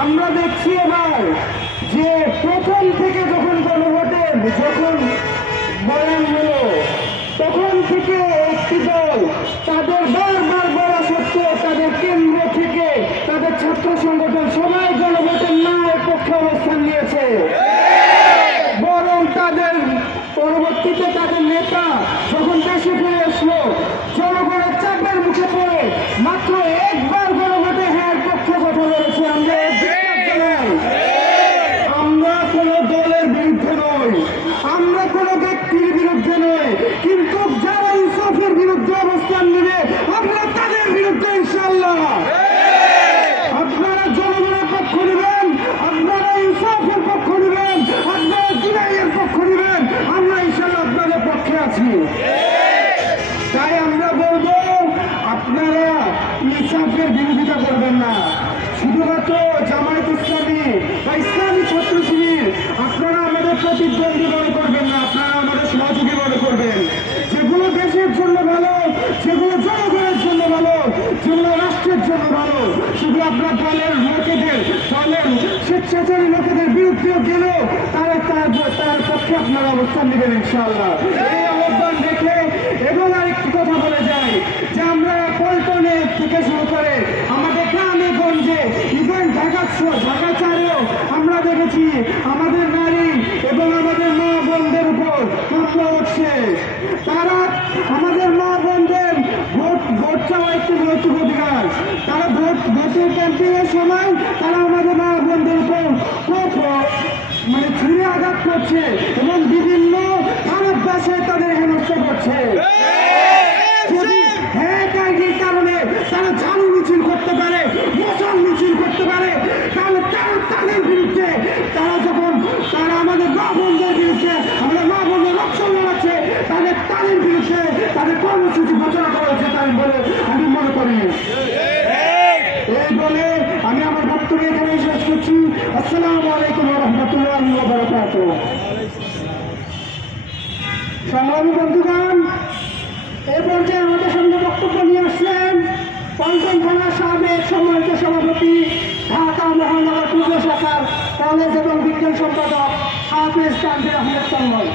আমরা দেখছি এবার যে প্রথম থেকে যখন গণভোটের যখন বয়ান হলো, তখন থেকে একটি দল তাদের বারবার বলা সত্ত্বেও তাদের কেন্দ্র থেকে তাদের ছাত্র সংগঠন সবাই গণভোটের নায়ের পক্ষে অবস্থান নিয়েছে। বরং তাদের পরবর্তীতে তাদের নেতা যখন দেশে ফিরে আসলো আমরা কোনো ব্যক্তির বিরুদ্ধে নই কিন্তু যারা ইনসাফের বিরুদ্ধে অবস্থান নেবে, আমরা তাদের বিরুদ্ধে ইনশাল্লাহ আপনারা জনগণের পক্ষ নেবেন, আপনারা ইনসাফের পক্ষ নেবেন, আপনারা জুলাইয়ের পক্ষ নেবেন, আমরা ইনশাল্লাহ আপনাদের পক্ষে আছি। তাই আমরা বলব, আপনারা ইনসাফের বিরোধিতা করবেন না। শুধুমাত্র জামায়াত স্বেচ্ছাচারী লোকেদের বিরুদ্ধে গেলেও তারা তার তার পক্ষে আপনারা অবস্থান নেবেন ইনশাআল্লাহ। এই আহ্বান দেখে এবং আরেকটি কথা বলে যাই, যে আমরা পল্টনে থেকে শুরু করে আমাদের গ্রামে, গঞ্জে ইভেন ঢাকা ঢাকা চারেও আমরা দেখেছি আমাদের নারী এবং আমাদের মা বোনদের উপর হামলা হচ্ছে। তারা আমাদের মা বোনদের ভোট ভোট চাওয়া একটি নৈতিক অধিকার। তারা ভোট, ভোটের ক্যাম্পেইনের সময় করছে এবং বিভিন্ন খারাপ ভাষায় তাদের হেনস্থা করছে। যদি হ্যাঁ কাহিনীর কারণে তারা ঝাড়ু মিছিল করতে পারে মশাল মিছিল করতে পারে তাহলে তাদের বিরুদ্ধে তারা যখন তারা আমাদের মা বিরুদ্ধে আমাদের মা লড়াচ্ছে তাদের তাদের বিরুদ্ধে তাদের কর্মসূচি ঘোষণা করা হচ্ছে তাই বলে আমি মনে করি। এই বলে আমি আমার বক্তব্য এখানে শেষ করছি। আসসালামু আলাইকুম রহমতুল্লাহ সংগ্রামী বন্ধুগণ এই পর্যায়ে আমাদের সঙ্গে বক্তব্য নিয়ে আসলেন পঞ্চম থানা সাবেক সম্মানিত সভাপতি ঢাকা মহানগর পূর্ব শাখার কলেজ এবং বিজ্ঞান সম্পাদক হাফিজ তানভীর আহমেদ তন্ময়